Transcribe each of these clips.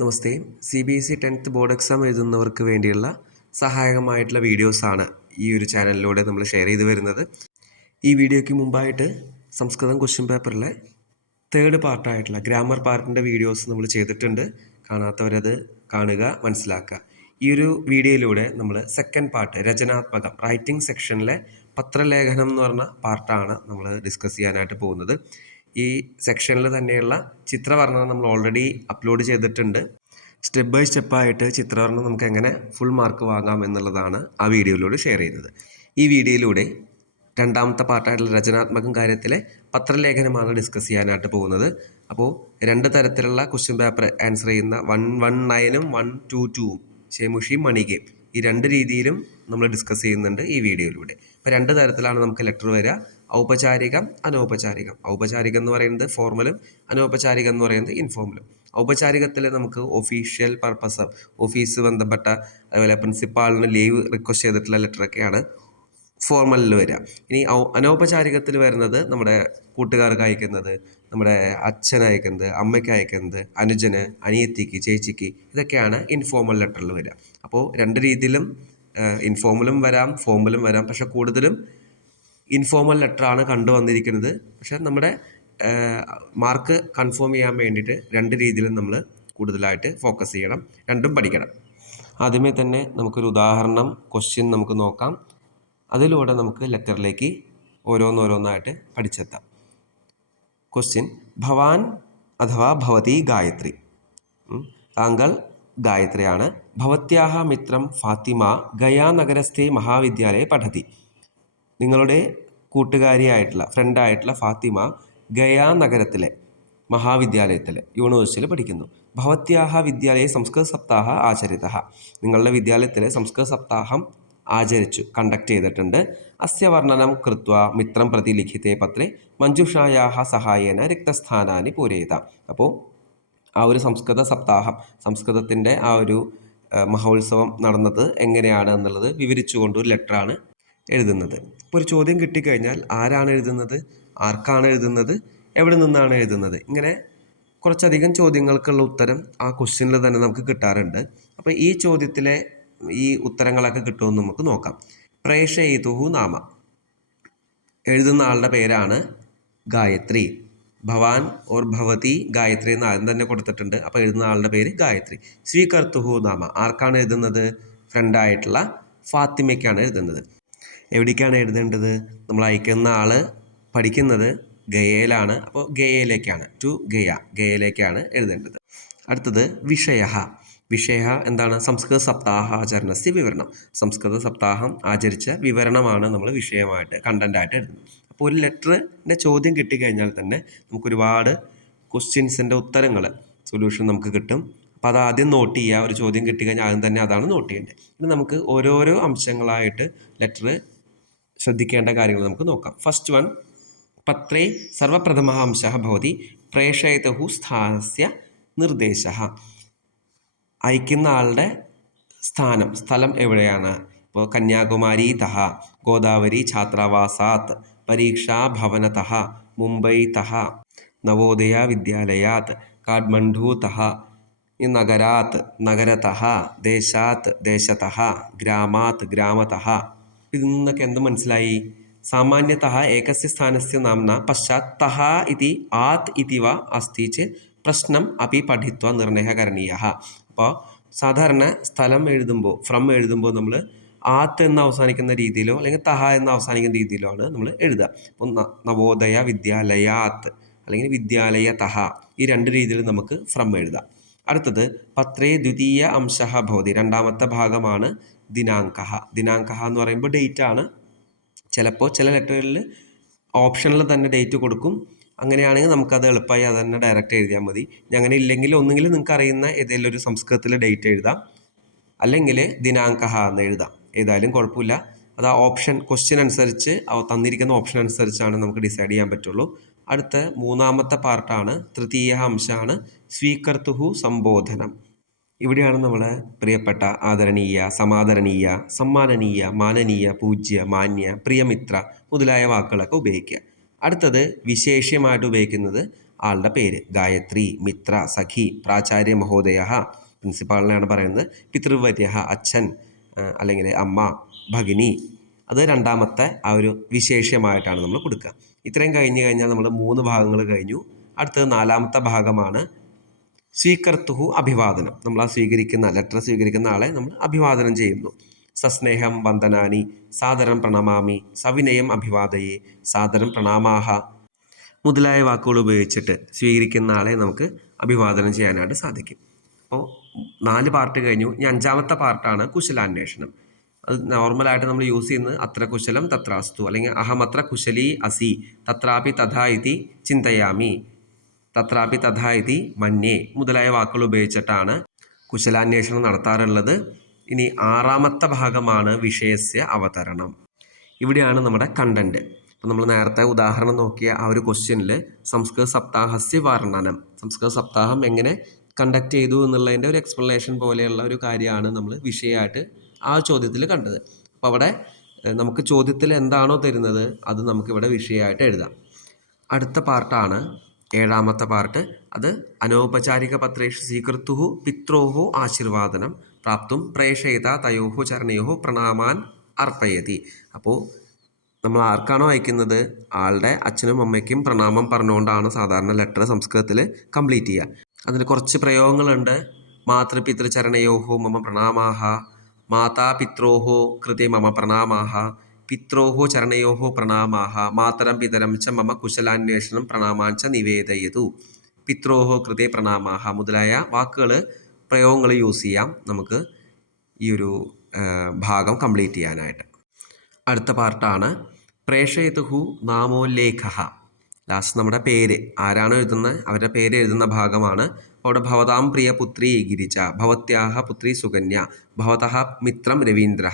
നമസ്തേ. CBSE 10th board exam എഴുതുന്നവർക്ക് വേണ്ടിയുള്ള സഹായകമായിട്ടുള്ള വീഡിയോസാണ് ഈ ഒരു ചാനലിലൂടെ നമ്മൾ ഷെയർ ചെയ്ത് വരുന്നത്. ഈ വീഡിയോയ്ക്ക് മുമ്പായിട്ട് സംസ്കൃതം ക്വസ്റ്റ്യൻ പേപ്പറിലെ തേർഡ് പാർട്ടായിട്ടുള്ള ഗ്രാമർ പാർട്ടിൻ്റെ വീഡിയോസ് നമ്മൾ ചെയ്തിട്ടുണ്ട്. കാണാത്തവരത് കാണുക, മനസ്സിലാക്കുക. ഈ ഒരു വീഡിയോയിലൂടെ നമ്മൾ സെക്കൻഡ് പാർട്ട് രചനാത്മകം റൈറ്റിംഗ് സെക്ഷനിലെ പത്രലേഖനം എന്ന് പറഞ്ഞ പാർട്ടാണ് നമ്മൾ ഡിസ്കസ് ചെയ്യാനായിട്ട് പോകുന്നത്. ഈ സെക്ഷനിൽ തന്നെയുള്ള ചിത്രവർണ്ണനം നമ്മൾ ഓൾറെഡി അപ്ലോഡ് ചെയ്തിട്ടുണ്ട്. സ്റ്റെപ്പ് ബൈ സ്റ്റെപ്പായിട്ട് ചിത്രവർണ്ണം നമുക്ക് എങ്ങനെ ഫുൾ മാർക്ക് വാങ്ങാം എന്നുള്ളതാണ് ആ വീഡിയോയിലൂടെ ഷെയർ ചെയ്യുന്നത്. ഈ വീഡിയോയിലൂടെ രണ്ടാമത്തെ പാർട്ടായിട്ടുള്ള രചനാത്മകം കാര്യത്തിലെ പത്രലേഖനമാണ് ഡിസ്കസ് ചെയ്യാനായിട്ട് പോകുന്നത്. അപ്പോൾ രണ്ട് തരത്തിലുള്ള ക്വസ്റ്റ്യൻ പേപ്പർ ആൻസർ ചെയ്യുന്ന 119ഉം 122ഉം ഷേമുഷിയും മണികയും ഈ രണ്ട് രീതിയിലും നമ്മൾ ഡിസ്കസ് ചെയ്യുന്നുണ്ട് ഈ വീഡിയോയിലൂടെ. അപ്പോൾ രണ്ട് തരത്തിലാണ് നമുക്ക് ലെറ്റർ വരിക: ഔപചാരികം, അനൗപചാരികം. ഔപചാരികം എന്ന് പറയുന്നത് ഫോർമലും അനൗപചാരികം എന്ന് പറയുന്നത് ഇൻഫോർമലും. ഔപചാരികത്തിൽ നമുക്ക് ഒഫീഷ്യൽ പർപ്പസ്, ഓഫീസ് ബന്ധപ്പെട്ട, അതുപോലെ പ്രിൻസിപ്പാളിന് ലീവ് റിക്വസ്റ്റ് ചെയ്തിട്ടുള്ള ലെറ്ററൊക്കെയാണ് ഫോർമലിൽ വരിക. ഇനി അനൗപചാരികത്തിൽ വരുന്നത് നമ്മുടെ കൂട്ടുകാർക്ക് അയക്കുന്നത്, നമ്മുടെ അച്ഛന് അയക്കുന്നത്, അമ്മയ്ക്ക് അയക്കുന്നത്, അനുജന്, അനിയത്തിക്ക്, ചേച്ചിക്ക്, ഇതൊക്കെയാണ് ഇൻഫോർമൽ ലെറ്ററിൽ വരിക. അപ്പോൾ രണ്ട് രീതിയിലും ഇൻഫോർമലും വരാം, ഫോർമലും വരാം. പക്ഷെ കൂടുതലും ഇൻഫോർമൽ ലെറ്ററാണ് കണ്ടുവന്നിരിക്കുന്നത്. പക്ഷെ നമ്മുടെ മാർക്ക് കൺഫേം ചെയ്യാൻ വേണ്ടിയിട്ട് രണ്ട് രീതിയിലും നമ്മൾ കൂടുതലായിട്ട് ഫോക്കസ് ചെയ്യണം, രണ്ടും പഠിക്കണം. ആദ്യമേ തന്നെ നമുക്കൊരു ഉദാഹരണം ക്വസ്റ്റ്യൻ നമുക്ക് നോക്കാം. അതിലൂടെ നമുക്ക് ലെറ്ററിലേക്ക് ഓരോന്നോരോന്നായിട്ട് പഠിച്ചെത്താം. ക്വസ്റ്റ്യൻ: ഭവാൻ അഥവാ ഭവതി ഗായത്രി. താങ്കൾ ഗായത്രിയാണ്. ഭവത്യാഹ മിത്രം ഫാത്തിമ ഗയാനഗരസ്ഥേ മഹാവിദ്യാലയെ പഠതി. നിങ്ങളുടെ കൂട്ടുകാരിയായിട്ടുള്ള, ഫ്രണ്ടായിട്ടുള്ള ഫാത്തിമ ഗയാനഗരത്തിലെ മഹാവിദ്യാലയത്തിലെ യൂണിവേഴ്സിറ്റിയിൽ പഠിക്കുന്നു. ഭവത്യാഹ വിദ്യാലയെ സംസ്കൃത സപ്താഹ ആചരിത. നിങ്ങളുടെ വിദ്യാലയത്തിലെ സംസ്കൃത സപ്താഹം ആചരിച്ചു, കണ്ടക്ട് ചെയ്തിട്ടുണ്ട്. അസ്യ വർണ്ണനം കൃത്വ മിത്രം പ്രതി ലിഖിതേ പത്രേ മഞ്ജുഷായാഹ സഹായേന റിക്തസ്ഥാനാനി പൂരയിത. അപ്പോൾ ആ ഒരു സംസ്കൃത സപ്താഹം, സംസ്കൃതത്തിൻ്റെ ആ ഒരു മഹോത്സവം നടന്നത് എങ്ങനെയാണ് എന്നുള്ളത് വിവരിച്ചുകൊണ്ട് ഒരു ലെറ്ററാണ് എഴുതുന്നത്. ഇപ്പോൾ ഒരു ചോദ്യം കിട്ടിക്കഴിഞ്ഞാൽ ആരാണ് എഴുതുന്നത്, ആർക്കാണ് എഴുതുന്നത്, എവിടെ നിന്നാണ് എഴുതുന്നത്, ഇങ്ങനെ കുറച്ചധികം ചോദ്യങ്ങൾക്കുള്ള ഉത്തരം ആ ക്വസ്റ്റ്യനിൽ തന്നെ നമുക്ക് കിട്ടാറുണ്ട്. അപ്പോൾ ഈ ചോദ്യത്തിലെ ഈ ഉത്തരങ്ങളൊക്കെ കിട്ടുമെന്ന് നമുക്ക് നോക്കാം. പ്രേഷയിതുഹു നാമ, എഴുതുന്ന ആളുടെ പേരാണ് ഗായത്രി. ഭവാൻ ഓർ ഭവതി ഗായത്രി എന്ന് ആദ്യം തന്നെ കൊടുത്തിട്ടുണ്ട്. അപ്പോൾ എഴുതുന്ന ആളുടെ പേര് ഗായത്രി. സ്വീകർത്തുഹു നാമ, ആർക്കാണ് എഴുതുന്നത്? ഫ്രണ്ടായിട്ടുള്ള ഫാത്തിമയ്ക്കാണ് എഴുതുന്നത്. എവിടേക്കാണ് എഴുതേണ്ടത്? നമ്മൾ അയക്കുന്ന ആൾ പഠിക്കുന്നത് ഗയയിലാണ്. അപ്പോൾ ഗയയിലേക്കാണ്, ടു ഗയ, ഗയയിലേക്കാണ് എഴുതേണ്ടത്. അടുത്തത് വിഷയ. വിഷയ എന്താണ്? സംസ്കൃത സപ്താഹാചരണസ്യ വിവരണം. സംസ്കൃത സപ്താഹം ആചരിച്ച വിവരണമാണ് നമ്മൾ വിഷയമായിട്ട്, കണ്ടൻ്റായിട്ട് എഴുതുന്നത്. അപ്പോൾ ഒരു ലെറ്ററിൻ്റെ ചോദ്യം കിട്ടിക്കഴിഞ്ഞാൽ തന്നെ നമുക്കൊരുപാട് ക്വസ്റ്റ്യൻസിൻ്റെ ഉത്തരങ്ങൾ, സൊല്യൂഷൻ നമുക്ക് കിട്ടും. അപ്പോൾ അത് ആദ്യം നോട്ട് ചെയ്യുക. ഒരു ചോദ്യം കിട്ടിക്കഴിഞ്ഞാൽ ആദ്യം തന്നെ അതാണ് നോട്ട് ചെയ്യേണ്ടത്. ഇനി നമുക്ക് ഓരോരോ അംശങ്ങളായിട്ട് ലെറ്റർ ശ്രദ്ധിക്കേണ്ട കാര്യങ്ങൾ നമുക്ക് നോക്കാം. ഫസ്റ്റ് വൺ: പത്രേ സർവപ്രഥമ അംശ ഭവതി പ്രേഷയതുഹു സ്ഥാനസ്യ നിർദ്ദേശ. അയക്കുന്ന ആളുടെ സ്ഥാനം, സ്ഥലം എവിടെയാണ്? ഇപ്പോൾ കന്യാകുമാരീതഃ, ഗോദാവരി ഛാത്രാവാസാത്, പരീക്ഷാ ഭവനതഃ, മുംബൈതഃ, നവോദയ വിദ്യാലയാത്, കാഠ്മണ്ഡൂതഃ, നഗരാത് നഗരതഃ, ദേശാത് ദേശതഃ, ഗ്രാമാത് ഗ്രാമതഃ. ഇതിൽ നിന്നൊക്കെ എന്ത് മനസ്സിലായി? സാമാന്യതഃ ഏകസ്യ സ്ഥാനസ്യ നാംന പശ്ചാത് തഃ ഇതി ആത് ഇതി വ അസ്തി ചേത് പ്രശ്നം അപി പഠിത്വ നിർണയഃ കരണീയഃ. അപ്പോൾ സാധാരണ സ്ഥലം എഴുതുമ്പോൾ, ഫ്രം എഴുതുമ്പോൾ നമ്മൾ ആത്ത് എന്ന് അവസാനിക്കുന്ന രീതിയിലോ അല്ലെങ്കിൽ തഹ എന്ന് അവസാനിക്കുന്ന രീതിയിലോ ആണ് നമ്മൾ എഴുതുക. അപ്പോൾ നവോദയ വിദ്യാലയാത്ത് അല്ലെങ്കിൽ വിദ്യാലയ തഹ, ഈ രണ്ട് രീതിയിൽ നമുക്ക് ഫ്രം എഴുതാം. അടുത്തത് പത്രേ ദ്വിതീയ അംശഃ ഭവതി. രണ്ടാമത്തെ ഭാഗമാണ് ദിനാങ്കഃ. ദിനാങ്കഃ എന്ന് പറയുമ്പോൾ ഡേറ്റ് ആണ്. ചിലപ്പോൾ ചില ലെറ്ററുകളിൽ ഓപ്ഷനിൽ തന്നെ ഡേറ്റ് കൊടുക്കും. അങ്ങനെയാണെങ്കിൽ നമുക്കത് എളുപ്പമായി അത് തന്നെ ഡയറക്റ്റ് എഴുതിയാൽ മതി. അങ്ങനെ ഇല്ലെങ്കിൽ ഒന്നുകിൽ നിങ്ങൾക്ക് അറിയുന്ന ഏതെങ്കിലും ഒരു സംസ്കൃതത്തിൽ ഡേറ്റ് എഴുതാം, അല്ലെങ്കിൽ ദിനാങ്കഃ എന്ന് എഴുതാം. ഏതായാലും കുഴപ്പമില്ല. അത് ആ ഓപ്ഷൻ, ക്വസ്റ്റ്യൻ അനുസരിച്ച്, തന്നിരിക്കുന്ന ഓപ്ഷൻ അനുസരിച്ചാണ് നമുക്ക് ഡിസൈഡ് ചെയ്യാൻ പറ്റുള്ളൂ. അടുത്ത മൂന്നാമത്തെ പാർട്ടാണ്, തൃതീയ അംശമാണ് സ്വീകർത്തുഹു സംബോധനം. ഇവിടെയാണ് നമ്മൾ പ്രിയപ്പെട്ട, ആദരണീയ, സമാദരണീയ, സമ്മാനനീയ, മാനനീയ, പൂജ്യ, മാന്യ, പ്രിയമിത്ര മുതലായ വാക്കുകളൊക്കെ ഉപയോഗിക്കുക. അടുത്തത് വിശേഷ്യമായിട്ട് ഉപയോഗിക്കുന്നത് ആളുടെ പേര്. ഗായത്രി, മിത്ര, സഖി, പ്രാചാര്യ മഹോദയ, പ്രിൻസിപ്പാളിനെയാണ് പറയുന്നത്. പിതൃവര്യ, അച്ഛൻ അല്ലെങ്കിൽ അമ്മ, ഭഗിനി, അത് രണ്ടാമത്തെ ആ ഒരു വിശേഷ്യമായിട്ടാണ് നമ്മൾ കൊടുക്കുക. ഇത്രയും കഴിഞ്ഞ് കഴിഞ്ഞാൽ നമ്മൾ 3 ഭാഗങ്ങൾ കഴിഞ്ഞു. അടുത്തത് 4ാമത്തെ ഭാഗമാണ് സ്വീകർത്തുഹു അഭിവാദനം. നമ്മൾ ആ ലെറ്റർ സ്വീകരിക്കുന്ന ആളെ നമ്മൾ അഭിവാദനം ചെയ്യുന്നു. സസ്നേഹം വന്ദനാനി, സാദരം പ്രണമാമി, സവിനയം അഭിവാദയെ, സാദരം പ്രണാമാഹ മുതലായ വാക്കുകൾ ഉപയോഗിച്ചിട്ട് സ്വീകരിക്കുന്ന ആളെ നമുക്ക് അഭിവാദനം ചെയ്യാനായിട്ട് സാധിക്കും. അപ്പോൾ 4 പാർട്ട് കഴിഞ്ഞു. ഇനി 5ാമത്തെ പാർട്ടാണ് കുശലാന്വേഷണം. അത് നോർമലായിട്ട് നമ്മൾ യൂസ് ചെയ്യുന്നത് അത്ര കുശലം തത്രാസ്തു, അല്ലെങ്കിൽ അഹമത്ര കുശലി അസി തത്രാപി തഥാ ഇതി ചിന്തയാമി, തത്രാപി തഥാ ഇതി മന്യേ മുതലായ വാക്കുകൾ ഉപയോഗിച്ചിട്ടാണ് കുശലാന്വേഷണം നടത്താറുള്ളത്. ഇനി 6ാമത്തെ ഭാഗമാണ് വിഷയസ്യ അവതരണം. ഇവിടെയാണ് നമ്മുടെ കണ്ടന്റ്. അപ്പോൾ നമ്മൾ നേരത്തെ ഉദാഹരണം നോക്കിയ ആ ഒരു ക്വസ്റ്റ്യനിൽ സംസ്കൃത സപ്താഹസ്യ വർണ്ണനം, സംസ്കൃത സപ്താഹം എങ്ങനെ കണ്ടക്ട് ചെയ്തു എന്നുള്ളതിൻ്റെ ഒരു എക്സ്പ്ലനേഷൻ പോലെയുള്ള ഒരു കാര്യമാണ് നമ്മൾ വിഷയമായിട്ട് ആ ചോദ്യത്തിൽ കണ്ടത്. അപ്പോൾ അവിടെ നമുക്ക് ചോദ്യത്തിൽ എന്താണോ തരുന്നത് അത് നമുക്കിവിടെ വിഷയമായിട്ട് എഴുതാം. അടുത്ത പാർട്ടാണ് 7ാമത്തെ പാർട്ട്. അത് അനൗപചാരിക പത്രേഷു സ്വീകർത്തുഹു പിത്രോഹു ആശീർവാദനം പ്രാപ്തും പ്രേഷയിത തയോഹു ചരണയോഹു പ്രണാമാൻ അർപ്പയതി. അപ്പോൾ നമ്മൾ ആർക്കാണോ അയക്കുന്നത് ആളുടെ അച്ഛനും അമ്മയ്ക്കും പ്രണാമം പറഞ്ഞുകൊണ്ടാണ് സാധാരണ ലെറ്റർ സംസ്കൃതത്തിൽ കംപ്ലീറ്റ് ചെയ്യുക. അതിൽ കുറച്ച് പ്രയോഗങ്ങളുണ്ട്. മാതൃപിതൃചരണയോഹോ മമ പ്രണാമാഹ, മാതാപിത്രോഹോ കൃതേ മമ പ്രണാമാഹ, പിത്രോഹോ ചരണയോഹോ പ്രണാമാഹ, മാതരം പിതരം ച മമ കുശലാന്വേഷണം പ്രണാമാൻ ച നിവേദയതു, പിത്രോഹോ കൃതേ പ്രണാമാഹ മുതലായ വാക്കുകൾ, പ്രയോഗങ്ങൾ യൂസ് ചെയ്യാം നമുക്ക് ഈ ഒരു ഭാഗം കംപ്ലീറ്റ് ചെയ്യാനായിട്ട്. അടുത്ത പാർട്ടാണ് പ്രേഷയതുഹു നാമോല്ലേഖ. ലാസ്റ്റ് നമ്മുടെ പേര്, ആരാണോ എഴുതുന്നത് അവരുടെ പേര് എഴുതുന്ന ഭാഗമാണ്. അവിടെ ഭവതാം പ്രിയ പുത്രി ഗിരിജ, ഭവത്യാഹ പുത്രി സുകന്യ, ഭവതഃ മിത്രം രവീന്ദ്ര,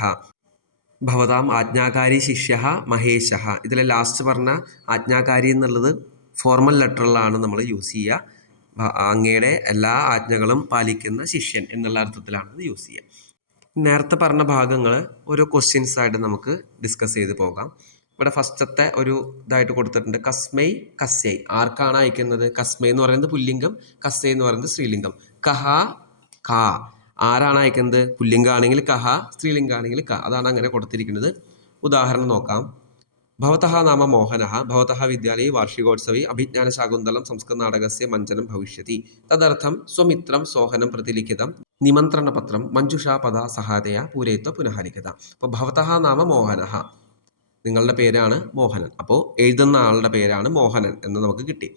ഭവതാം ആജ്ഞാകാരി ശിഷ്യ മഹേശ. ഇതിൽ ലാസ്റ്റ് പറഞ്ഞ ആജ്ഞാകാരി എന്നുള്ളത് ഫോർമൽ ലെറ്ററിലാണ് നമ്മൾ യൂസ് ചെയ്യുക. അങ്ങയുടെ എല്ലാ ആജ്ഞകളും പാലിക്കുന്ന ശിഷ്യൻ എന്നുള്ള അർത്ഥത്തിലാണ് ഇത് യൂസ് ചെയ്യുക. നേരത്തെ പറഞ്ഞ ഭാഗങ്ങൾ ഓരോ ക്വസ്റ്റ്യൻസ് ആയിട്ട് നമുക്ക് ഡിസ്കസ് ചെയ്ത് പോകാം. ഇവിടെ ഫസ്റ്റത്തെ ഒരു ഇതായിട്ട് കൊടുത്തിട്ടുണ്ട് കസ്മൈ കസ്യൈ. ആർക്കാണ് അയക്കുന്നത്? കസ്മൈ എന്ന് പറയുന്നത് പുല്ലിംഗം, കസ്യൈ എന്ന് പറയുന്നത് സ്ത്രീലിംഗം. കഹ ക, ആരാണ് അയക്കുന്നത്? പുല്ലിംഗാണെങ്കിൽ കഹ, സ്ത്രീലിംഗാണെങ്കിൽ ക. അതാണ് അങ്ങനെ കൊടുത്തിരിക്കുന്നത്. ഉദാഹരണം നോക്കാം. ഭവതഃ നാമ മോഹനഃ, ഭവതഃ വിദ്യാലയെ വാർഷികോത്സവേ അഭിജ്ഞാനശാകുന്തളം സംസ്കൃതനാടകസ്യ മഞ്ജനം ഭവിഷ്യതി, തദർത്ഥം സ്വമിത്രം സോഹനം പ്രതിലിഖിതം നിമന്ത്രണപത്രം മഞ്ജുഷാ പദ സഹായതയാ പൂരയിത്വ പുനഃ ലിഖിത. അപ്പോൾ ഭവതഃ നാമ മോഹനഃ, നിങ്ങളുടെ പേരാണ് മോഹനൻ. അപ്പോൾ എഴുതുന്ന ആളുടെ പേരാണ് മോഹനൻ എന്ന് നമുക്ക് കിട്ടി.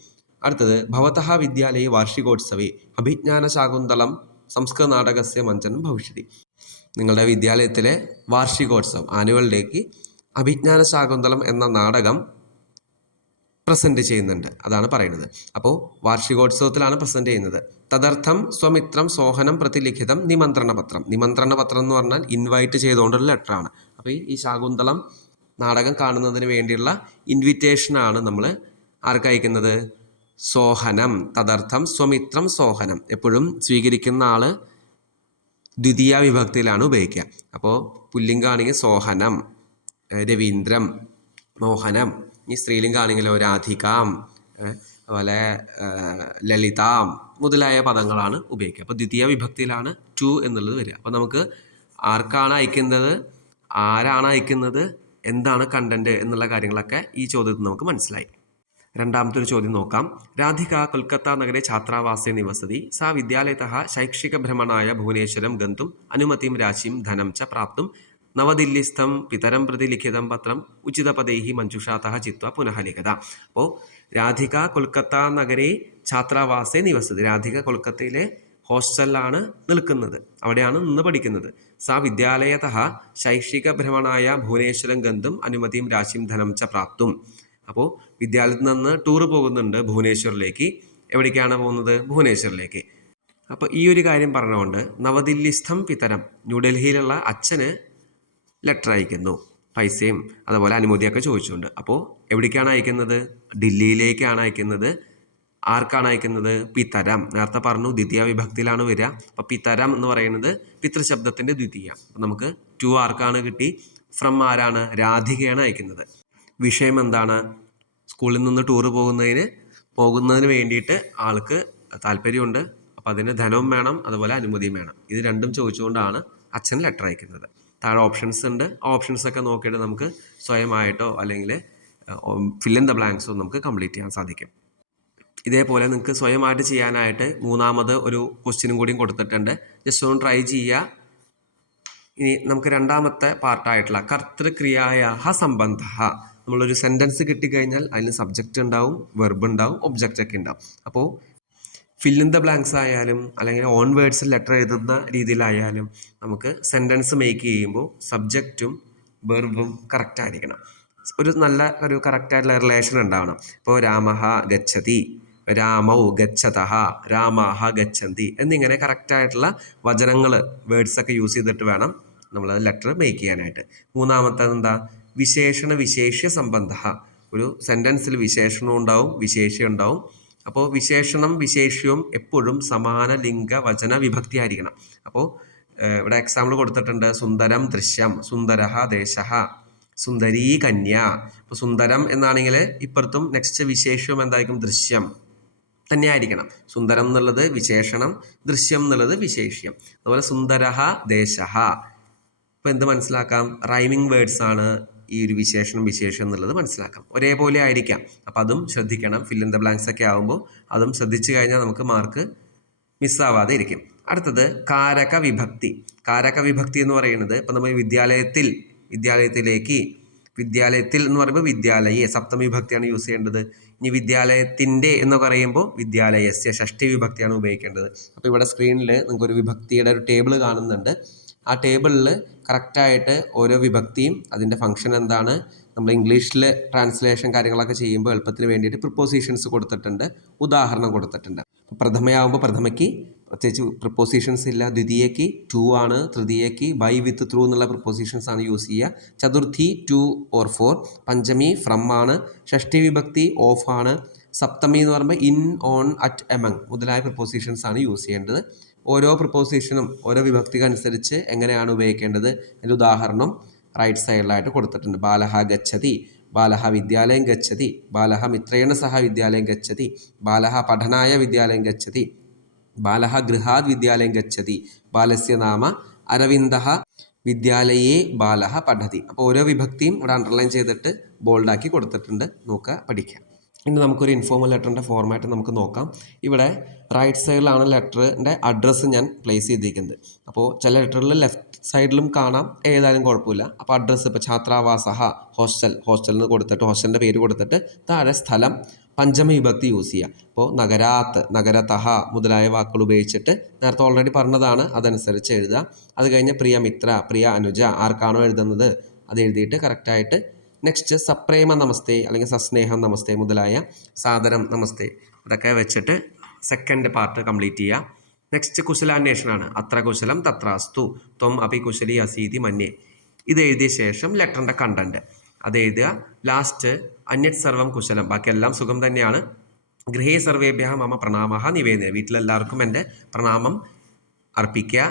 അടുത്തത് ഭവതഃ വിദ്യാലയെ വാർഷികോത്സവേ അഭിജ്ഞാനശാകുന്തളം സംസ്കൃത നാടകസ്യ മഞ്ജനം ഭവിഷ്യതി, നിങ്ങളുടെ വിദ്യാലയത്തിലെ വാർഷികോത്സവം ആനുവൽ ഡേക്ക് അഭിജ്ഞാനശാകുന്തളം എന്ന നാടകം പ്രസൻറ്റ് ചെയ്യുന്നുണ്ട്, അതാണ് പറയുന്നത്. അപ്പോൾ വാർഷികോത്സവത്തിലാണ് പ്രസൻറ്റ് ചെയ്യുന്നത്. തദർത്ഥം സ്വമിത്രം സോഹനം പ്രതിലിഖിതം നിമന്ത്രണപത്രം. നിമന്ത്രണപത്രം എന്ന് പറഞ്ഞാൽ ഇൻവൈറ്റ് ചെയ്തുകൊണ്ടുള്ള ലെറ്ററാണ്. അപ്പോൾ ഈ ശാകുന്തളം നാടകം കാണുന്നതിന് വേണ്ടിയുള്ള ഇൻവിറ്റേഷനാണ് നമ്മൾ ആർക്ക് അയക്കുന്നത്? സോഹനം. തദർത്ഥം സ്വമിത്രം സോഹനം. എപ്പോഴും സ്വീകരിക്കുന്ന ആൾ ദ്വിതീയ വിഭക്തിയിലാണ് ഉപയോഗിക്കുക. അപ്പോൾ പുല്ലിംഗാണെങ്കിൽ സോഹനം, രവീന്ദ്രം, മോഹനം. ഈ സ്ത്രീലിംഗാണെങ്കിലോ രാധികാം, അതുപോലെ ലളിതാം മുതലായ പദങ്ങളാണ് ഉപയോഗിക്കുക. അപ്പോൾ ദ്വിതീയ വിഭക്തിയിലാണ് ടു എന്നുള്ളത് വരിക. അപ്പോൾ നമുക്ക് ആർക്കാണ് അയക്കുന്നത്, ആരാണ് അയക്കുന്നത്, എന്താണ് കണ്ടന്റ് എന്നുള്ള കാര്യങ്ങളൊക്കെ ഈ ചോദ്യത്തിൽ നമുക്ക് മനസ്സിലായി. രണ്ടാമത്തെ ഒരു ചോദ്യം നോക്കാം. രാധിക കൊൽക്കത്ത നഗരെ ഛാത്രാവാസേ നിവസതി, സാ വിദ്യാലയതഃ ശൈക്ഷിക ഭ്രമണായ ഭുവനേശ്വരം ഗന്തും അനുമതിം രാശിം ധനം ച പ്രാപ്തും നവദില്ലിസ്ഥം പിതരം പ്രതി ലിഖിതം പത്രം ഉചിതപദൈഹി മഞ്ജുഷാതഃ ചിത്വ പുനഃ ലിഖിത. അപ്പോൾ രാധിക കൊൽക്കത്ത നഗരെ ഛാത്രാവാസേ നിവസതി, രാധിക കൊൽക്കത്തയിലെ ഹോസ്റ്റലിലാണ് നിൽക്കുന്നത്, അവിടെയാണ് നിന്ന് പഠിക്കുന്നത്. സാ വിദ്യാലയതഃ ശൈക്ഷിക ഭ്രമണായ ഭുവനേശ്വരം ഗന്തും അനുമതിയും രാശിം ധനം ച പ്രാപ്തും. അപ്പോൾ വിദ്യാലയത്തിൽ നിന്ന് ടൂറ് പോകുന്നുണ്ട് ഭുവനേശ്വറിലേക്ക്. എവിടേക്കാണ് പോകുന്നത്? ഭുവനേശ്വറിലേക്ക്. അപ്പോൾ ഈ ഒരു കാര്യം പറഞ്ഞുകൊണ്ട് നവദില്ലിസ്ഥം പിതരം, ന്യൂഡൽഹിയിലുള്ള അച്ഛന് ലെറ്റർ അയക്കുന്നു, പൈസയും അതുപോലെ അനുമതിയൊക്കെ ചോദിച്ചുകൊണ്ട്. അപ്പോൾ എവിടേക്കാണ് അയക്കുന്നത്? ഡൽഹിയിലേക്കാണ് അയക്കുന്നത്. ആർക്കാണ് അയക്കുന്നത്? പിതരം. നേരത്തെ പറഞ്ഞു ദ്വിതീയ വിഭക്തിയിലാണ് വരിക. അപ്പോൾ പിതരം എന്ന് പറയുന്നത് പിതൃശബ്ദത്തിൻ്റെ ദ്വിതീയ. അപ്പോൾ നമുക്ക് ടു ആർക്കാണ് കിട്ടി? ഫ്രം ആരാണ്? രാധികയാണ് അയക്കുന്നത്. വിഷയം എന്താണ്? സ്കൂളിൽ നിന്ന് ടൂറ് പോകുന്നതിന് പോകുന്നതിന് വേണ്ടിയിട്ട് ആൾക്ക് താല്പര്യമുണ്ട്. അപ്പോൾ അതിന് ധനവും വേണം, അതുപോലെ അനുമതിയും വേണം. ഇത് രണ്ടും ചോദിച്ചുകൊണ്ടാണ് അച്ഛൻ ലെറ്റർ അയക്കുന്നത്. താഴെ ഓപ്ഷൻസ് ഉണ്ട്. ആ ഓപ്ഷൻസൊക്കെ നോക്കിയിട്ട് നമുക്ക് സ്വയമായിട്ടോ അല്ലെങ്കിൽ ഫിൽ ഇൻ ദ ബ്ലാങ്ക്സോ നമുക്ക് കംപ്ലീറ്റ് ചെയ്യാൻ സാധിക്കും. ഇതേപോലെ നിങ്ങൾക്ക് സ്വയമായിട്ട് ചെയ്യാനായിട്ട് മൂന്നാമത് ഒരു ക്വസ്റ്റ്യനും കൂടിയും കൊടുത്തിട്ടുണ്ട്. ജസ്റ്റ് ഒന്ന് ട്രൈ ചെയ്യുക. ഇനി നമുക്ക് രണ്ടാമത്തെ പാർട്ടായിട്ടുള്ള കർത്തൃക്രിയായ സംബന്ധ. നമ്മളൊരു സെൻറ്റൻസ് കിട്ടിക്കഴിഞ്ഞാൽ അതിന് സബ്ജക്റ്റ് ഉണ്ടാവും, വെർബ് ഉണ്ടാവും, ഒബ്ജക്റ്റ് ഒക്കെ ഉണ്ടാവും. അപ്പോൾ ഫിൽ ഇൻ ദ ബ്ലാങ്ക്സ് ആയാലും അല്ലെങ്കിൽ ഓൺ വേർഡ്സിൽ ലെറ്റർ എഴുതുന്ന രീതിയിലായാലും നമുക്ക് സെൻറ്റൻസ് മേക്ക് ചെയ്യുമ്പോൾ സബ്ജക്റ്റും വെർബും കറക്റ്റ് ആയിരിക്കണം. ഒരു കറക്റ്റായിട്ടുള്ള റിലേഷൻ ഉണ്ടാവണം. ഇപ്പോൾ രാമഃ ഗച്ഛതി, രാമൗ ഗച്ഛതഃ, രാമാഹ ഗച്ഛന്തി എന്നിങ്ങനെ കറക്റ്റായിട്ടുള്ള വചനങ്ങൾ വേർഡ്സൊക്കെ യൂസ് ചെയ്തിട്ട് വേണം നമ്മൾ ലെറ്റർ മേക്ക് ചെയ്യാനായിട്ട്. മൂന്നാമത്തേത് എന്താ? വിശേഷണ വിശേഷ്യ സംബന്ധ. ഒരു സെൻറ്റൻസിൽ വിശേഷണം ഉണ്ടാവും, വിശേഷ്യം ഉണ്ടാവും. അപ്പോൾ വിശേഷണം വിശേഷ്യവും എപ്പോഴും സമാന ലിംഗ വചന വിഭക്തി ആയിരിക്കണം. അപ്പോൾ ഇവിടെ എക്സാമ്പിൾ കൊടുത്തിട്ടുണ്ട്. സുന്ദരം ദൃശ്യം, സുന്ദരഃ ദേശഃ, സുന്ദരീ കന്യ. അപ്പോൾ സുന്ദരം എന്നാണെങ്കിൽ ഇപ്പുറത്തും നെക്സ്റ്റ് വിശേഷ്യവും എന്തായിരിക്കും? ദൃശ്യം തന്നെയായിരിക്കണം. സുന്ദരം എന്നുള്ളത് വിശേഷണം, ദൃശ്യം എന്നുള്ളത് വിശേഷ്യം. അതുപോലെ സുന്ദരഃ ദേശഃ. ഇപ്പോൾ എന്ത് മനസ്സിലാക്കാം? റൈമിങ് വേർഡ്സ് ആണ് ഈ ഒരു വിശേഷണം വിശേഷം എന്നുള്ളത് മനസ്സിലാക്കാം. ഒരേപോലെ ആയിരിക്കാം. അപ്പം അതും ശ്രദ്ധിക്കണം. ഫിൽ ഇൻ ദ ബ്ലാങ്ക്സ് ഒക്കെ ആകുമ്പോൾ അതും ശ്രദ്ധിച്ചു കഴിഞ്ഞാൽ നമുക്ക് മാർക്ക് മിസ്സാവാതെ ഇരിക്കും. അടുത്തത് കാരക വിഭക്തി. കാരക വിഭക്തി എന്ന് പറയുന്നത് ഇപ്പം നമ്മൾ വിദ്യാലയത്തിലേക്ക് വിദ്യാലയത്തിൽ എന്ന് പറയുമ്പോൾ വിദ്യാലയെ സപ്തമി വിഭക്തിയാണ് യൂസ് ചെയ്യേണ്ടത്. ഇനി വിദ്യാലയത്തിൻ്റെ എന്ന് പറയുമ്പോൾ വിദ്യാലയസ്യ ഷഷ്ടി വിഭക്തിയാണ് ഉപയോഗിക്കേണ്ടത്. അപ്പോൾ ഇവിടെ സ്ക്രീനിൽ നിങ്ങൾക്കൊരു വിഭക്തിയുടെ ഒരു ടേബിൾ കാണുന്നുണ്ട്. ആ ടേബിളിൽ കറക്റ്റായിട്ട് ഓരോ വിഭക്തിയും അതിൻ്റെ ഫംഗ്ഷൻ എന്താണ്, നമ്മൾ ഇംഗ്ലീഷിൽ ട്രാൻസ്ലേഷൻ കാര്യങ്ങളൊക്കെ ചെയ്യുമ്പോൾ എളുപ്പത്തിന് വേണ്ടിയിട്ട് പ്രിപ്പോസിഷൻസ് കൊടുത്തിട്ടുണ്ട്, ഉദാഹരണം കൊടുത്തിട്ടുണ്ട്. പ്രഥമയാകുമ്പോൾ പ്രഥമയ്ക്ക് പ്രത്യേകിച്ച് പ്രിപ്പോസിഷൻസ് ഇല്ല. ദ്വിതീയയ്ക്ക് ടു ആണ്, തൃതീയയ്ക്ക് ബൈ വിത്ത് ത്രൂ എന്നുള്ള പ്രിപ്പോസിഷൻസ് ആണ് യൂസ് ചെയ്യുക. ചതുർത്ഥി ടു ഓർ ഫോർ, പഞ്ചമി ഫ്രം ആണ്, ഷഷ്ടി വിഭക്തി ഓഫ് ആണ്, സപ്തമി എന്ന് പറയുമ്പോൾ ഇൻ, ഓൺ, അറ്റ്, എമംഗ് മുതലായ പ്രിപ്പോസിഷൻസ് ആണ് യൂസ് ചെയ്യേണ്ടത്. ഓരോ പ്രിപ്പോസിഷനും ഓരോ വിഭക്തിക്കനുസരിച്ച് എങ്ങനെയാണ് ഉപയോഗിക്കേണ്ടത് അതിൻ്റെ ഉദാഹരണം റൈറ്റ് സൈഡിലായിട്ട് കൊടുത്തിട്ടുണ്ട്. ബാലഹ ഗച്ഛതി, ബാലഹ വിദ്യാലയം ഗച്ഛതി, ബാലഹ മിത്രേണ സഹ വിദ്യാലയം ഗച്ഛതി, ബാലഹ പഠനായ വിദ്യാലയം ഗച്ഛതി, ബാലഹ ഗൃഹാത് വിദ്യാലയം ഗച്ഛതി, ബാലസ്യ നാമ അരവിന്ദഃ വിദ്യാലയേ ബാലഹ പഠതി. അപ്പോൾ ഓരോ വിഭക്തിയും ഇവിടെ അണ്ടർലൈൻ ചെയ്തിട്ട് ബോൾഡാക്കി കൊടുത്തിട്ടുണ്ട്. നോക്കുക, പഠിക്കാം. ഇനി നമുക്കൊരു ഇൻഫോർമൽ ലെറ്ററിൻ്റെ ഫോർമാറ്റ് നമുക്ക് നോക്കാം. ഇവിടെ റൈറ്റ് സൈഡിലാണ് ലെറ്ററിൻ്റെ അഡ്രസ്സ് ഞാൻ പ്ലേസ് ചെയ്തിരിക്കുന്നത്. അപ്പോൾ ചില ലെറ്ററിൽ ലെഫ്റ്റ് സൈഡിലും കാണാം, ഏതായാലും കുഴപ്പമില്ല. അപ്പോൾ അഡ്രസ്സ് ഇപ്പോൾ ഛാത്രാവാസഹ ഹോസ്റ്റൽ എന്ന് കൊടുത്തിട്ട് ഹോസ്റ്റലിൻ്റെ പേര് കൊടുത്തിട്ട് താഴെ സ്ഥലം പഞ്ചമി വിഭക്തി യൂസ് ചെയ്യുക. അപ്പോൾ നഗരാത്ത്, നഗരതഹ മുതലായ വാക്കുകൾ ഉപയോഗിച്ചിട്ട് നേരത്തെ ഓൾറെഡി പറഞ്ഞതാണ്, അതനുസരിച്ച് എഴുതുക. അത് കഴിഞ്ഞ് പ്രിയ മിത്ര, പ്രിയ അനുജ, ആർക്കാണോ എഴുതുന്നത് അത് എഴുതിയിട്ട് കറക്റ്റായിട്ട് നെക്സ്റ്റ് സപ്രേമ നമസ്തേ അല്ലെങ്കിൽ സസ്നേഹം നമസ്തേ മുതലായ സാദരം നമസ്തേ അതൊക്കെ വെച്ചിട്ട് സെക്കൻഡ് പാർട്ട് കംപ്ലീറ്റ് ചെയ്യുക. നെക്സ്റ്റ് കുശലാന്വേഷണമാണ്. അത്ര കുശലം തത്രാസ്തു, ത്വം അപി കുശലി അസീതി മന്യേ. ഇത് എഴുതിയ ശേഷം ലെറ്ററിൻ്റെ കണ്ടന്റ് അത് എഴുതുക. ലാസ്റ്റ് അന്യത് സർവം കുശലം, ബാക്കിയെല്ലാം സുഖം തന്നെയാണ്. ഗൃഹേ സർവേഭ്യഃ മമ പ്രണാമഃ നിവേദന, വീട്ടിലെല്ലാവർക്കും എൻ്റെ പ്രണാമം അർപ്പിക്കുക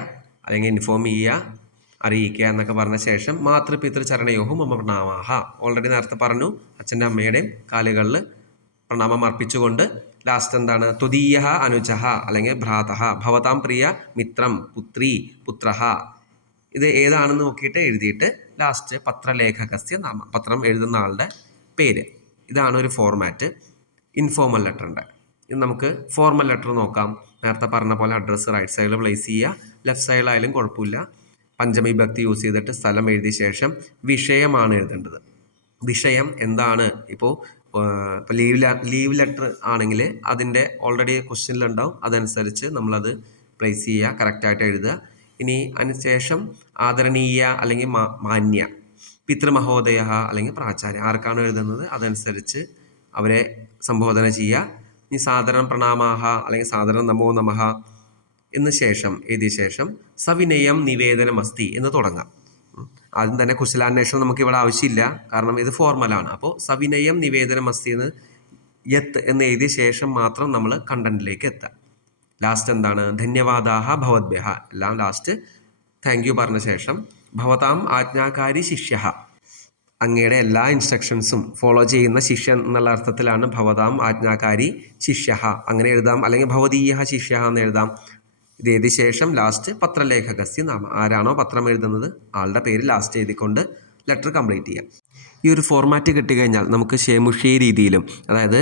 അല്ലെങ്കിൽ ഇൻഫോം ചെയ്യുക, അറിയിക്കുക എന്നൊക്കെ പറഞ്ഞ ശേഷം മാതൃപിതൃ ചരണയോഹം മമ പ്രണാമഃ, ഓൾറെഡി നേരത്തെ പറഞ്ഞു, അച്ഛൻ്റെ അമ്മയുടെയും കാലുകളിൽ പ്രണാമം അർപ്പിച്ചുകൊണ്ട് ലാസ്റ്റ് എന്താണ്? തുദീയ അനുജഃ അല്ലെങ്കിൽ ഭ്രാതഃ, ഭവതാം പ്രിയ മിത്രം, പുത്രി, പുത്രഃ, ഇത് ഏതാണെന്ന് നോക്കിയിട്ട് എഴുതിയിട്ട് ലാസ്റ്റ് പത്രലേഖകസ്യ നാമ, പത്രം എഴുതുന്ന ആളുടെ പേര്. ഇതാണ് ഒരു ഫോർമാറ്റ് ഇൻഫോർമൽ ലെറ്ററിൻ്റെ. ഇത് നമുക്ക് ഫോർമൽ ലെറ്റർ നോക്കാം. നേരത്തെ പറഞ്ഞ പോലെ അഡ്രസ്സ് റൈറ്റ് സൈഡിൽ പ്ലേസ് ചെയ്യുക, ലെഫ്റ്റ് സൈഡിലായാലും കുഴപ്പമില്ല. പഞ്ചമി വിഭക്തി യൂസ് ചെയ്തിട്ട് സ്ഥലം എഴുതിയ ശേഷം വിഷയമാണ് എഴുതേണ്ടത്. വിഷയം എന്താണ്? ഇപ്പോൾ ലീവ് ലെറ്റർ ആണെങ്കിൽ അതിൻ്റെ ഓൾറെഡി ക്വസ്റ്റ്യനിലുണ്ടാവും, അതനുസരിച്ച് നമ്മളത് പ്ലേസ് ചെയ്യുക, കറക്റ്റായിട്ട് എഴുതുക. ഇനി അതിനുശേഷം ആദരണീയ അല്ലെങ്കിൽ മാന്യ, പിതൃമഹോദയ അല്ലെങ്കിൽ പ്രാചാര്യ, ആർക്കാണോ എഴുതുന്നത് അതനുസരിച്ച് അവരെ സംബോധന ചെയ്യുക. ഇനി സാദരം പ്രണാമാഹ അല്ലെങ്കിൽ സാദരം നമോ നമഃ എന്ന ശേഷം എഴുതിയ ശേഷം സവിനയം നിവേദനമസ്തി എന്ന് തുടങ്ങാം. ആദ്യം തന്നെ കുശലാന്വേഷണം നമുക്കിവിടെ ആവശ്യമില്ല, കാരണം ഇത് ഫോർമലാണ്. അപ്പോൾ സവിനയം നിവേദനമസ്തി എന്ന് യത്ത് എന്ന് എഴുതിയ ശേഷം മാത്രം നമ്മൾ കണ്ടന്റിലേക്ക് എത്താം. ലാസ്റ്റ് എന്താണ്? ധന്യവാദാഹ ഭവദ്ഭ്യഃ, എല്ലാം ലാസ്റ്റ് താങ്ക് യു പറഞ്ഞ ശേഷം ഭവതാം ആജ്ഞാകാരി ശിഷ്യഃ, അങ്ങയുടെ എല്ലാ ഇൻസ്ട്രക്ഷൻസും ഫോളോ ചെയ്യുന്ന ശിഷ്യൻ എന്നുള്ള അർത്ഥത്തിലാണ് ഭവതാം ആജ്ഞാകാരി ശിഷ്യ അങ്ങനെ എഴുതാം, അല്ലെങ്കിൽ ഭവതീയ ശിഷ്യ എന്ന് എഴുതാം. ഇത് എഴുതിയ ശേഷം ലാസ്റ്റ് പത്രലേഖകസ്യ നാമ, ആരാണോ പത്രം എഴുതുന്നത് ആളുടെ പേര് ലാസ്റ്റ് എഴുതിക്കൊണ്ട് ലെറ്റർ കംപ്ലീറ്റ് ചെയ്യാം. ഈ ഒരു ഫോർമാറ്റ് കിട്ടിക്കഴിഞ്ഞാൽ നമുക്ക് ഷേമുഷി രീതിയിലും, അതായത്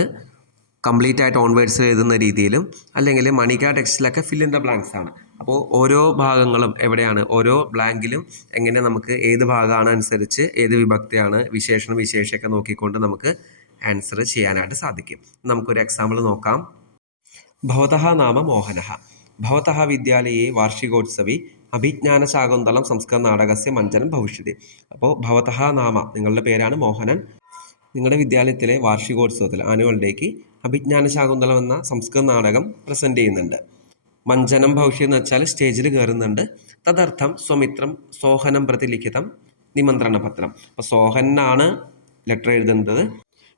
കംപ്ലീറ്റ് ആയിട്ട് ഓൺവേഡ്സ് എഴുതുന്ന രീതിയിലും, അല്ലെങ്കിൽ മണിക ടെക്സ്റ്റിലൊക്കെ ഫിൽ ഇൻ ദ ബ്ലാങ്ക്സ് ആണ്. അപ്പോൾ ഓരോ ഭാഗങ്ങളും എവിടെയാണ്, ഓരോ ബ്ലാങ്കിലും എങ്ങനെ നമുക്ക് ഏത് ഭാഗമാണ് അനുസരിച്ച് ഏത് വിഭക്തിയാണ് വിശേഷണം വിശേഷമൊക്കെ നോക്കിക്കൊണ്ട് നമുക്ക് ആൻസർ ചെയ്യാനായിട്ട് സാധിക്കും. നമുക്കൊരു എക്സാമ്പിൾ നോക്കാം. ഭവതഃ നാമ മോഹനഃ, ഭവതഃ വിദ്യാലയെ വാർഷികോത്സവി അഭിജ്ഞാനശാകുന്തളം സംസ്കൃത നാടകസ്യ മഞ്ജനം ഭവിഷ്യതി. അപ്പോൾ ഭവതഃ നാമ, നിങ്ങളുടെ പേരാണ് മോഹനൻ, നിങ്ങളുടെ വിദ്യാലയത്തിലെ വാർഷികോത്സവത്തിൽ ആനുവൽ ഡേക്ക് അഭിജ്ഞാനശാകുന്തളം എന്ന സംസ്കൃത നാടകം പ്രസൻറ്റ് ചെയ്യുന്നുണ്ട്. മഞ്ജനം ഭവിഷ്യം എന്ന് വെച്ചാൽ സ്റ്റേജിൽ കയറുന്നുണ്ട്. തദർത്ഥം സ്വമിത്രം സോഹനം പ്രതി ലിഖിതം നിമന്ത്രണ പത്രം. അപ്പോൾ സോഹനാണ് ലെറ്റർ എഴുതുന്നത്.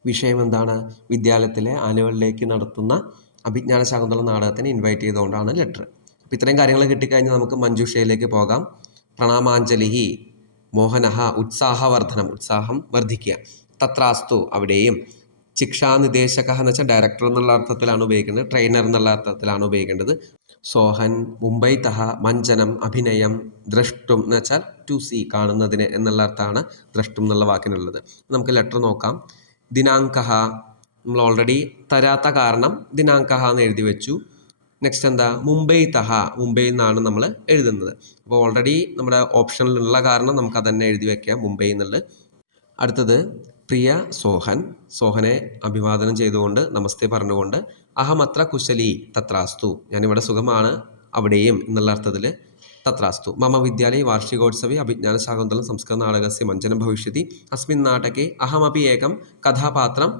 വിഷയം എന്താണ്? വിദ്യാലയത്തിലെ ആനുവൽ ഡേക്ക് നടത്തുന്ന അഭിജ്ഞാന ശാകുന്തളം നാടകത്തിന് ഇൻവൈറ്റ് ചെയ്തുകൊണ്ടാണ് ലെറ്റർ. അപ്പോൾ ഇത്രയും കാര്യങ്ങൾ കിട്ടിക്കഴിഞ്ഞാൽ നമുക്ക് മഞ്ജുഷയിലേക്ക് പോകാം. പ്രണാമാഞ്ജലി മോഹനഃ ഉത്സാഹവർദ്ധനം, ഉത്സാഹം വർദ്ധിക്കുക. തത്രാസ്തു അവിടെയും. ശിക്ഷാനിദേശക എന്ന് വെച്ചാൽ ഡയറക്ടർ എന്നുള്ള അർത്ഥത്തിലാണ് ഉപയോഗിക്കുന്നത്, ട്രെയിനർ എന്നുള്ള അർത്ഥത്തിലാണ് ഉപയോഗിക്കേണ്ടത്. സോഹൻ മുംബൈതഃ മഞ്ജനം അഭിനയം ദ്രഷ്ടും എന്ന് വെച്ചാൽ ടു സീ, കാണുന്നതിന് എന്നുള്ള അർത്ഥമാണ് ദ്രഷ്ടും എന്നുള്ള വാക്കിനുള്ളത്. നമുക്ക് ലെറ്റർ നോക്കാം. ദിനാങ്കഃ നമ്മൾ ഓൾറെഡി തരാത്ത കാരണം ദിനാങ്കഃ എന്ന് എഴുതി വെച്ചു. നെക്സ്റ്റ് എന്താ? മുംബൈതഃ, മുംബൈയിൽ നിന്നാണ് നമ്മൾ എഴുതുന്നത്. അപ്പോൾ ഓൾറെഡി നമ്മുടെ ഓപ്ഷനിലുള്ള കാരണം നമുക്ക് അതന്നെ എഴുതി വയ്ക്കാം, മുംബൈ എന്നുള്ളത്. അടുത്തത് പ്രിയ സോഹൻ, സോഹനെ അഭിവാദനം ചെയ്തുകൊണ്ട് നമസ്തേ പറഞ്ഞുകൊണ്ട് അഹമത്ര കുശലി തത്രാസ്തു, ഞാനിവിടെ സുഖമാണ് അവിടെയും എന്നുള്ള അർത്ഥത്തിൽ തത്രാസ്തു. മമ വിദ്യാലയ വാർഷികോത്സവി അഭിജ്ഞാന ശാകുന്തളം സംസ്കൃത നാടകസ്യ മഞ്ജനം ഭവിഷ്യതി അസ്മിൻ നാടകെ അഹമപി ഏകം കഥാപാത്രം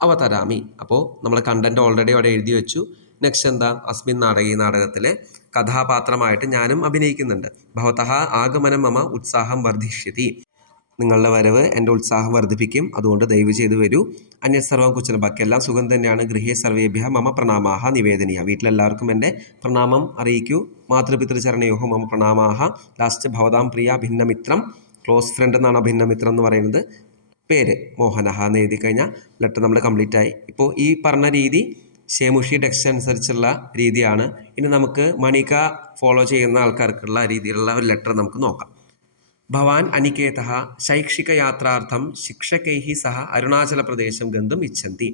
അവതരാമി. അപ്പോൾ നമ്മൾ കണ്ടന്റ് ഓൾറെഡി അവിടെ എഴുതി വെച്ചു. നെക്സ്റ്റ് എന്താ? അസ്മിൻ നാടക, ഈ നാടകത്തിലെ കഥാപാത്രമായിട്ട് ഞാനും അഭിനയിക്കുന്നുണ്ട്. ഭവതഃ ആഗമനം മമ ഉത്സാഹം വർദ്ധിഷ്യതി, നിങ്ങളുടെ വരവ് എൻ്റെ ഉത്സാഹം വർദ്ധിപ്പിക്കും, അതുകൊണ്ട് ദയവ് ചെയ്ത് വരൂ. അന്യസർവം കുശലം, ബാക്കിയെല്ലാം സുഖം തന്നെയാണ്. ഗൃഹേ സർവേഭ്യ മമ പ്രണാമാഹ നിവേദനീയ, വീട്ടിലെല്ലാവർക്കും എൻ്റെ പ്രണാമം അറിയിക്കൂ. മാതൃപിതൃചരണയോഹോ മമ പ്രണാമാഹ. ലാസ്റ്റ് ഭവതാം പ്രിയ ഭിന്നമിത്രം, ക്ലോസ് ഫ്രണ്ട് എന്നാണ് ഭിന്നമിത്രം എന്ന് പറയുന്നത്. പേര് മോഹനഹ എന്ന് എഴുതി കഴിഞ്ഞാൽ ലെറ്റർ നമ്മൾ കംപ്ലീറ്റ് ആയി. ഇപ്പോൾ ഈ പറഞ്ഞ രീതി ഷേമുഷി ടെക്സ്റ്റ് അനുസരിച്ചുള്ള രീതിയാണ്. ഇനി നമുക്ക് മണിക ഫോളോ ചെയ്യുന്ന ആൾക്കാർക്കുള്ള രീതിയിലുള്ള ഒരു ലെറ്റർ നമുക്ക് നോക്കാം. ഭവാൻ അനികേതഃ ശൈക്ഷികയാത്രാർത്ഥം ശിക്ഷകൈഃ സഹ അരുണാചലപ്രദേശം ഗന്തും ഇച്ഛന്തി.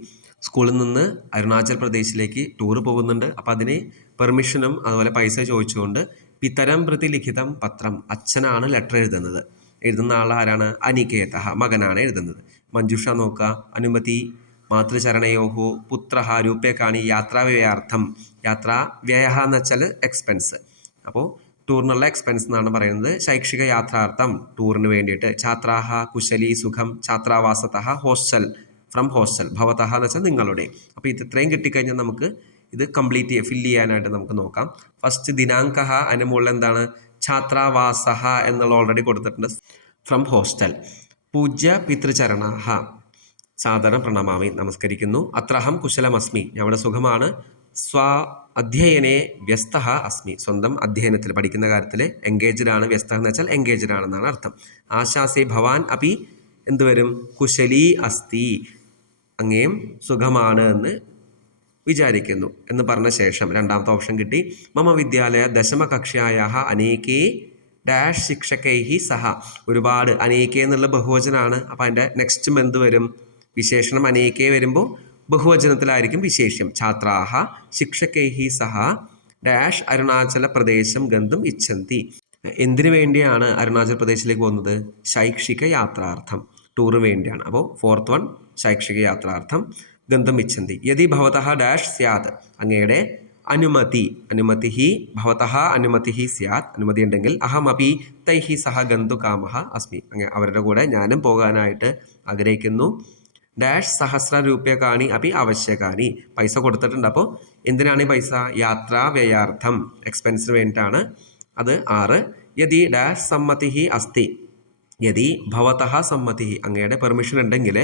സ്കൂളിൽ നിന്ന് അരുണാചൽ പ്രദേശിലേക്ക് ടൂർ പോകുന്നുണ്ട്. അപ്പം അതിന് പെർമിഷനും അതുപോലെ പൈസ ചോദിച്ചുകൊണ്ട് പിതരം പ്രതി ലിഖിതം പത്രം, അച്ഛനാണ് ലെറ്റർ എഴുതുന്നത്. എഴുതുന്ന ആൾ ആരാണ്? അനികേതഃ, മകനാണ് എഴുതുന്നത്. മഞ്ജുഷ നോക്കുക. അനുമതി മാതൃചരണയോഹോ പുത്രഃ രൂപേക്കാണി യാത്രാവ്യയാർത്ഥം, യാത്രാവ്യയ എന്ന് വെച്ചാൽ എക്സ്പെൻസ്. അപ്പോൾ ടൂറിനുള്ള എക്സ്പെൻസ് എന്നാണ് പറയുന്നത്. ശൈക്ഷിക യാത്രാർത്ഥം, ടൂറിന് വേണ്ടിയിട്ട്. ഛാത്രാഹ കുശലി സുഖം ഛാത്രാവാസതഃ ഹോസ്റ്റൽ, ഫ്രം ഹോസ്റ്റൽ. ഭവതഃ എന്ന് വെച്ചാൽ നിങ്ങളുടെ. അപ്പോൾ ഇത് ഇത്രയും കിട്ടിക്കഴിഞ്ഞാൽ നമുക്ക് ഇത് കംപ്ലീറ്റ് ഫില്ല് ചെയ്യാനായിട്ട് നമുക്ക് നോക്കാം. ഫസ്റ്റ് ദിനാങ്കഃ, അതിന് മുകളിൽ എന്താണ്? ഛാത്രാവാസഃ എന്നുള്ള ഓൾറെഡി കൊടുത്തിട്ടുണ്ട്. From hostel. പൂജ്യ പിതൃചരണഃ, സാദരം പ്രണമാമി, നമസ്കരിക്കുന്നു. അത്രഹം കുശലമസ്മി, ഞങ്ങളുടെ സുഖമാണ്. സ്വ അധ്യയനെ വ്യസ്ത അസ്മി, സ്വന്തം അധ്യയനത്തിൽ പഠിക്കുന്ന കാര്യത്തിൽ എൻഗേജ്ഡ് ആണ്. വ്യസ്ത എന്ന് വെച്ചാൽ എൻഗേജ്ഡ് ആണെന്നാണ് അർത്ഥം. ആശാസേ ഭവാൻ അപി എന്തുവരും? കുശലി അസ്തി, അങ്ങേയും സുഖമാണ് എന്ന് വിചാരിക്കുന്നു എന്ന് പറഞ്ഞ ശേഷം രണ്ടാമത്തെ ഓപ്ഷൻ കിട്ടി. മമ വിദ്യാലയ ദശമകക്ഷ്യായ അനേകേ ഡാഷ് ശിക്ഷകൈഃ സഹ, ഒരുപാട്. അനേകേ എന്നുള്ള ബഹുവചനാണ്. അപ്പോൾ അതിൻ്റെ നെക്സ്റ്റ് എന്ത് വരും? വിശേഷണം അനേകേ വരുമ്പോൾ ബഹുവചനത്തിലായിരിക്കും വിശേഷ്യം. ഛാത്രാഹ ശിക്ഷകൈഃ സഹ ഡാഷ് അരുണാചല പ്രദേശം ഗന്തും ഇച്ഛന്തി. എന്തിനു വേണ്ടിയാണ് അരുണാചൽ പ്രദേശിലേക്ക് പോകുന്നത്? ശൈക്ഷിക യാത്രാർത്ഥം, ടൂറ് വേണ്ടിയാണ്. അപ്പോൾ ഫോർത്ത് വൺ ശൈക്ഷിക യാത്രാർത്ഥം ഗന്തും ഇച്ഛന്തി. യദി ഭവതഃ ഡാഷ് സ്യാത്, അങ്ങയുടെ അനുമതി, അനുമതി ഭവതഃ അനുമതി സ്യാത്, അനുമതി ഉണ്ടെങ്കിൽ അഹമപി തൈഃ സഹ ഗന്തു കാമഃ അസ്മി, അവരുടെ കൂടെ ഞാനും പോകാനായിട്ട് ആഗ്രഹിക്കുന്നു. ഡാഷ് സഹസ്ര രൂപ്യകാണി അപി ആവശ്യകാനി, പൈസ കൊടുത്തിട്ടുണ്ട്. അപ്പോൾ എന്തിനാണ് ഈ പൈസ? യാത്രാവ്യയാർത്ഥം, എക്സ്പെൻസിന് വേണ്ടിയിട്ടാണ്. അത് 6. യദി ഡാഷ് സമ്മതി അസ്തി, യദി ഭവതഃ സമ്മതി, അങ്ങയുടെ പെർമിഷൻ ഉണ്ടെങ്കിൽ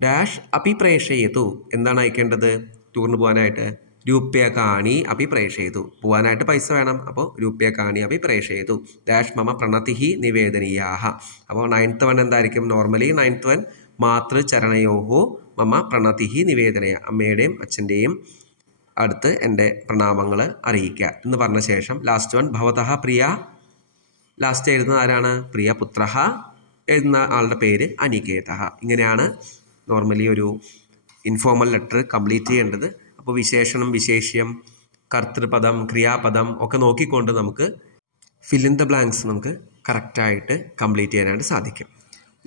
ഡാഷ് അപി പ്രേഷയതു, എന്താണ് അയക്കേണ്ടത് ടൂറിന് പോകാനായിട്ട്? രൂപ്യകാണി അഭി പ്രേഷയതു. പോകാനായിട്ട് പൈസ വേണം. അപ്പോൾ രൂപ്യകാണി അഭി പ്രേഷയതു. ഡാഷ് മമ പ്രണതിഹി നിവേദനീയാഹ. അപ്പോൾ 9th വൺ എന്തായിരിക്കും? നോർമലി 9th വൺ മാതൃചരണയോഹോ മമ പ്രണതിഹി നിവേദനയ. അമ്മയുടെയും അച്ഛൻ്റെയും അടുത്ത് എൻ്റെ പ്രണാമങ്ങൾ അറിയിക്കുക എന്ന് പറഞ്ഞ ശേഷം ലാസ്റ്റ് വൺ ഭവതഃ പ്രിയ. ലാസ്റ്റ് എഴുതുന്ന ആരാണ്? പ്രിയ പുത്രഃ. എഴുതുന്ന ആളുടെ പേര് അനികേതഃ. ഇങ്ങനെയാണ് നോർമലി ഒരു ഇൻഫോർമൽ ലെറ്റർ കംപ്ലീറ്റ് ചെയ്യേണ്ടത്. അപ്പോൾ വിശേഷണം, വിശേഷ്യം, കർത്തൃപദം, ക്രിയാപദം ഒക്കെ നോക്കിക്കൊണ്ട് നമുക്ക് ഫിൽ ഇൻ ദ ബ്ലാങ്ക്സ് നമുക്ക് കറക്റ്റായിട്ട് കംപ്ലീറ്റ് ചെയ്യാനായിട്ട് സാധിക്കും.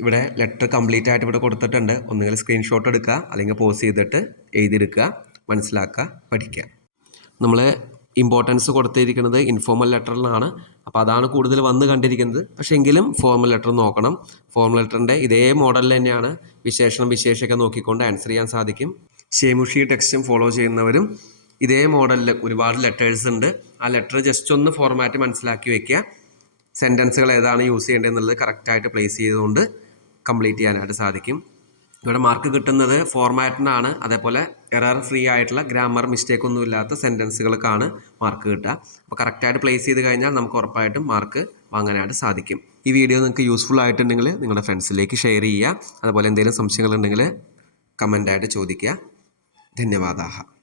ഇവിടെ ലെറ്റർ കംപ്ലീറ്റ് ആയിട്ട് ഇവിടെ കൊടുത്തിട്ടുണ്ട്. ഒന്നുകിൽ സ്ക്രീൻഷോട്ട് എടുക്കുക, അല്ലെങ്കിൽ പോസ് ചെയ്തിട്ട് എഴുതിയെടുക്കുക, മനസ്സിലാക്കുക, പഠിക്കുക. നമ്മൾ ഇമ്പോർട്ടൻസ് കൊടുത്തിരിക്കുന്നത് ഇൻഫോർമൽ ലെറ്ററിലാണ്. അപ്പോൾ അതാണ് കൂടുതൽ വന്ന് കണ്ടിരിക്കുന്നത്. പക്ഷേ എങ്കിലും ഫോർമൽ ലെറ്റർ നോക്കണം. ഫോർമൽ ലെറ്ററിൻ്റെ ഇതേ മോഡലിൽ തന്നെയാണ് വിശേഷണം, വിശേഷമൊക്കെ നോക്കിക്കൊണ്ട് ആൻസർ ചെയ്യാൻ സാധിക്കും. ഷേമുഷി ടെക്സ്റ്റും ഫോളോ ചെയ്യുന്നവരും ഇതേ മോഡലിൽ ഒരുപാട് ലെറ്റേഴ്സ് ഉണ്ട്. ആ ലെറ്റർ ജസ്റ്റ് ഒന്ന് ഫോർമാറ്റ് മനസ്സിലാക്കി വയ്ക്കുക. സെൻറ്റൻസുകൾ ഏതാണ് യൂസ് ചെയ്യേണ്ടതെന്നുള്ളത് കറക്റ്റായിട്ട് പ്ലേസ് ചെയ്തുകൊണ്ട് കംപ്ലീറ്റ് ചെയ്യാനായിട്ട് സാധിക്കും. ഇവിടെ മാർക്ക് കിട്ടുന്നത് ഫോർമാറ്റിനാണ്. അതേപോലെ എറർ ഫ്രീ ആയിട്ടുള്ള ഗ്രാമർ മിസ്റ്റേക്ക് ഒന്നും ഇല്ലാത്ത സെൻറ്റൻസുകൾക്കാണ് മാർക്ക് കിട്ടുക. അപ്പോൾ കറക്റ്റായിട്ട് പ്ലേസ് ചെയ്ത് കഴിഞ്ഞാൽ നമുക്ക് ഉറപ്പായിട്ടും മാർക്ക് വാങ്ങാനായിട്ട് സാധിക്കും. ഈ വീഡിയോ നിങ്ങൾക്ക് യൂസ്ഫുൾ ആയിട്ടുണ്ടെങ്കിൽ നിങ്ങളുടെ ഫ്രണ്ട്സിലേക്ക് ഷെയർ ചെയ്യുക. അതുപോലെ എന്തെങ്കിലും സംശയങ്ങളുണ്ടെങ്കിൽ കമൻ്റായിട്ട് ചോദിക്കുക. ധന്യവാദാഹ.